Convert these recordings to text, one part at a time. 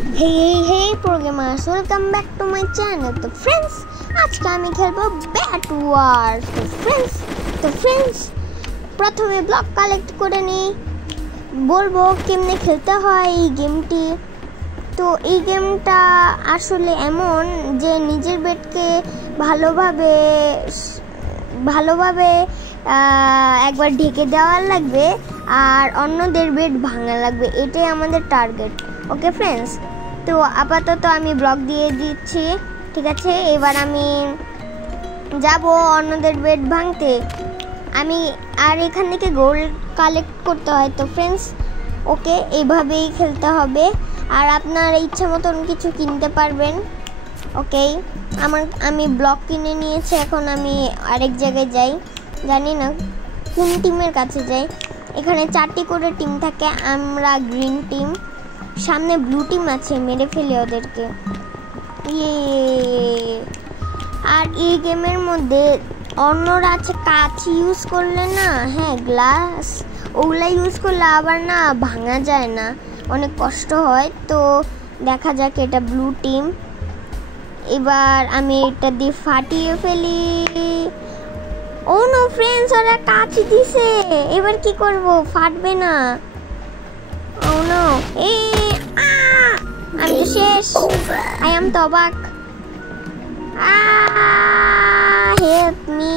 Hey programmers, welcome back to my channel. तो friends, आज का আমি খেলবো Bat Wars। তো friends, প্রথমে ব্লক কালেক্ট করে নি, বলবো কেমনে খেলতে হয় এই গেমটি। তো এই গেমটা আসলে এমন যে নিজের বেটকে ভালোভাবে একবার ঢেকে দেওয়া লাগবে আর অন্যদের বেট ভাঙা লাগবে, এটাই আমাদের টার্গেট। ওকে ফ্রেন্ডস, তো আপাতত আমি ব্লক দিয়ে দিচ্ছি, ঠিক আছে। এবার আমি যাব অন্যদের বেট ভাঙতে, আর এখান থেকে গোল্ড কালেক্ট করতে হয়। তো ফ্রেন্ডস, ওকে, এইভাবেই খেলতে হবে আর আপনার ইচ্ছা মতন কিছু কিনতে পারবেন। ওকে, আমি ব্লক কিনে নিয়েছি, এখন আমি আরেক জায়গায় যাই, জানি না কোন টিমের কাছে যাই। এখানে 4টি করে টিম থাকে, আমরা গ্রিন টিম, সামনে ব্লু টিম আছে, মেরে ফেলে ওদেরকে। আর এই গেমের মধ্যে অন্যরা আছে কাঁচ ইউজ করলে না, হ্যাঁ গ্লাস, ওগুলা ইউজ করলে আবার না ভাঙা যায় না, অনেক কষ্ট হয়। তো দেখা যাক, এটা ব্লু টিম, এবার আমি এটা দিয়ে ফাটিয়ে ফেলি। ও নো ফ্রেন্ডস, ওরা কাঁচ দিছে, এবার কি করব, ফাটবে না। ও নো, আমি তো শেষ, আই এম তো অবাক। Help me.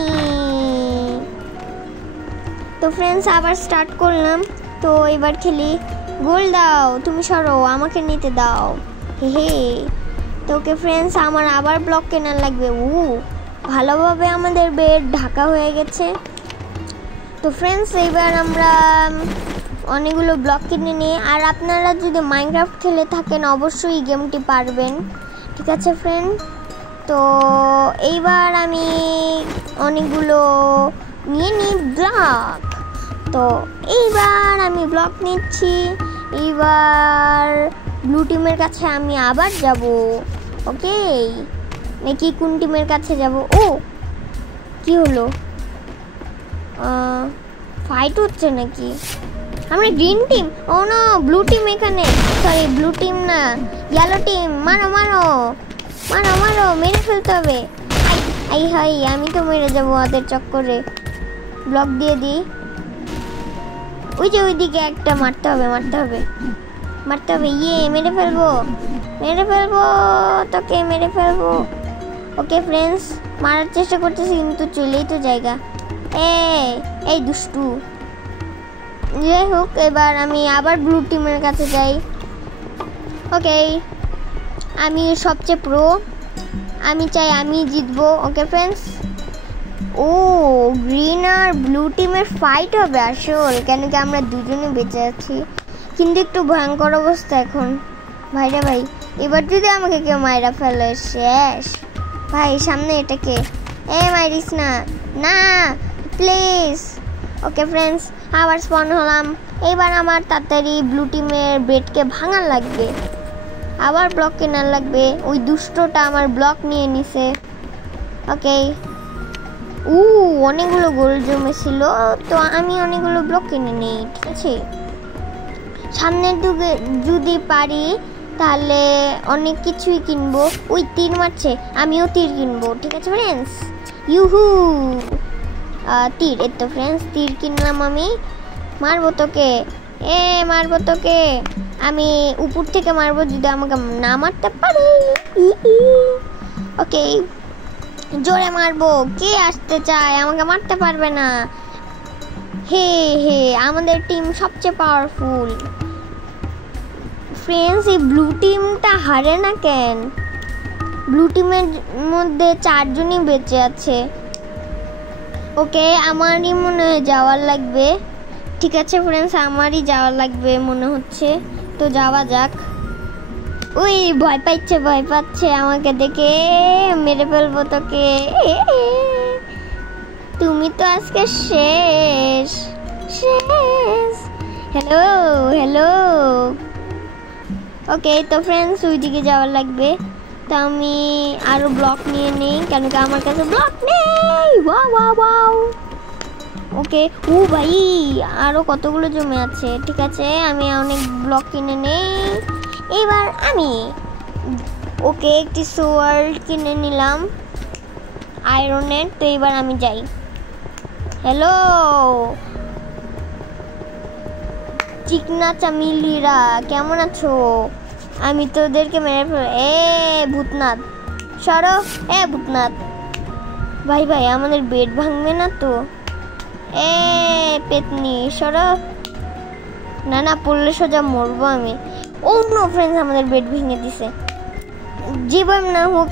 তো ফ্রেন্ডস, আবার স্টার্ট করলাম। তো এবার খেলি। গোল দাও, তুমি সরো, আমাকে নিতে দাও। হে তো ওকে ফ্রেন্ডস, আমার আবার ব্লক কেনার লাগবে। ভালোভাবে আমাদের বেড ঢাকা হয়ে গেছে। তো ফ্রেন্ডস, এইবার আমরা অনেকগুলো ব্লক কিনে নিই। আর আপনারা যদি মাইনক্রাফট খেলে থাকেন অবশ্যই গেমটি পারবেন, ঠিক আছে ফ্রেন্ড। তো এইবার আমি অনেকগুলো নিয়ে নিই ব্লক। তো এইবার আমি ব্লক নিচ্ছি। এইবার ব্লু টিমের কাছে আমি আবার যাব। ওকে, নাকি কোন টিমের কাছে যাব? ও কি হলো, ফাইট হচ্ছে নাকি? আমরা গ্রিন টিম, ও না ব্লু টিম, এখানে সরি ব্লু টিম না, ইয়েলো টিম। মারো মারো মারো মারো, মেরে ফেলতে হবে। হাই, আমি তো মেরে যাবো ওদের চক্করে। ব্লক দিয়ে দিই। ওই যে ওইদিকে একটা মারতে হবে। মেরে ফেলবো তোকে, মেরে ফেলবো। ওকে ফ্রেন্ডস, মারার চেষ্টা করতেছি কিন্তু চলেই তো জায়গা। এই দুষ্টু। যাই হোক, এবার আমি আবার ব্লু টিমের কাছে যাই। ওকে, আমি সবচেয়ে প্রো, আমি চাই আমি জিতবো। ওকে ফ্রেন্ডস, ও গ্রিন আর ব্লু টিমের ফাইট হবে আসল, কেন কি আমরা দুজনে বেঁচে আছি, কিন্তু একটু ভয়ঙ্কর অবস্থা এখন। ভাইরা ভাই, এবার যদি আমাকে কেউ মাইরা ফেলে শেষ। ভাই সামনে এটাকে, মাইরিস না প্লিজ। ওকে ফ্রেন্ডস, আবার স্পন হলাম। এবার আমার তাড়াতাড়ি ব্লু টিমের বেডকে ভাঙা লাগবে, আবার ব্লক কেনার লাগবে। ওই দুষ্টটা আমার ব্লক নিয়ে নিছে। ওকে, অনেকগুলো গোল জমেছিল, তো আমি অনেকগুলো ব্লক কিনে নিই, ঠিক আছে। সামনের দিকে যদি পারি তাহলে অনেক কিছুই কিনবো। ওই তীর মারছে, আমিও তীর কিনবো, ঠিক আছে ফ্রেন্ডস। ইউহু, তীর, তো ফ্রেন্ডস তীর কিনলাম আমি। মারবো তোকে, আমি উপর থেকে মারবো যদি আমাকে না মারতে পারি। ওকে, জোরে মারবো, কে আসতে চায়, আমাকে মারতে পারবে না। হে আমাদের টিম সবচেয়ে পাওয়ারফুল। ফ্রেন্ডস, এই ব্লু টিমটা হারে না কেন? ব্লু টিমের মধ্যে 4 জনই বেঁচে আছে। ওকে, আমারই মনে হয় যাওয়ার লাগবে, ঠিক আছে ফ্রেন্ডস, আমারই যাওয়ার লাগবে মনে হচ্ছে। তো যাওয়া যাক। ওই ভয় পাচ্ছে আমাকে দেখে, মেরে ফেলবো তোকে। তুমি তো আজকে শেষ। হ্যালো। ওকে, তো ফ্রেন্ডস ওইদিকে যাওয়ার লাগবে। তো আমি আরো ব্লক নিয়ে নিই, কেন কি আমার কাছে ব্লক নেই। ওয়াও। ওকে, ভাই আরো কতগুলো জমে আছে, ঠিক আছে, আমি অনেক ব্লক কিনে নেই। এবার আমি ওকে একটি সোয়ার্ড কিনে নিলাম আয়রনের। তো এবার আমি যাই। হ্যালো চিকনা চামিলিরা, কেমন আছো? আমি তোদেরকে মেরে ফেল। ভূতনাথ সরো। ভূতনাথ ভাই ভাই আমাদের বেড ভাঙবে না তো? পেতনি সরো। না না, পড়লে সোজা মরবো আমি। ও নো ফ্রেন্ডস, আমাদের বেড ভেঙে দিছে। জীবন না হোক,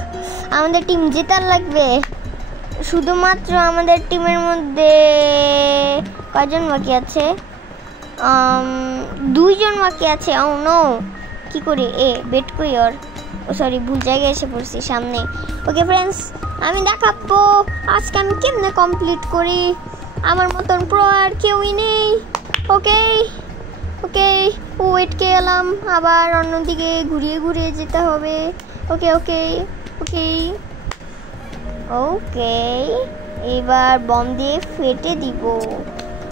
আমাদের টিম জেতার লাগবে। শুধুমাত্র আমাদের টিমের মধ্যে কয়জন বাকি আছে? 2 জন বাকি আছে। ও নো, কি করি? বেড কই ওর? ও সরি, ভুল জায়গায় এসে পড়ছি সামনে। ওকে ফ্রেন্ডস, আমি দেখাবো আজকে আমি কেমনে কমপ্লিট করি। আমার মতন প্রো আর কেউই নেই। ওকে ওকে, ওয়েট কে এলাম, আবার অন্যদিকে ঘুরিয়ে ঘুরিয়ে যেতে হবে। ওকে ওকে ওকে ওকে, এবার বম দিয়ে ফেটে দিব।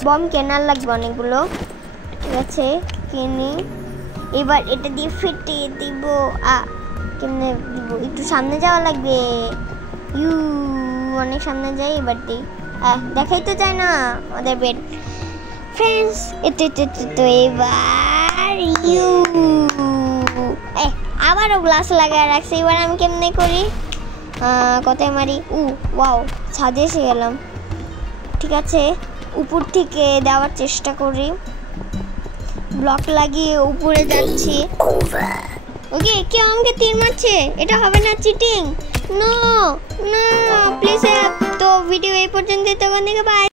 বম কেনার লাগবে অনেকগুলো। ঠিক আছে, কিনি। এবার এটা দিয়ে ফেটে দিব। কেমনে দিব? একটু সামনে যাওয়া লাগবে। অনেক সামনে যাই। এবার দিই। দেখাই তো যায় না আমাদের বেড। ফ্রেন্ডস তো এবার আবারও গ্লাস লাগায় রাখছি। এবার আমি কেমনে করি? কোথায় মারি? ওয়াও, ছাদে এসে গেলাম। ঠিক আছে, উপর থেকে দেওয়ার চেষ্টা করি। ব্লক লাগিয়ে উপরে যাচ্ছি। ওকে, কেউ আমাকে তীর মারছে। এটা হবে না, চিটিং। No no please. তো ভিডিও এই পর্যন্ত, তখন থেকে বাই।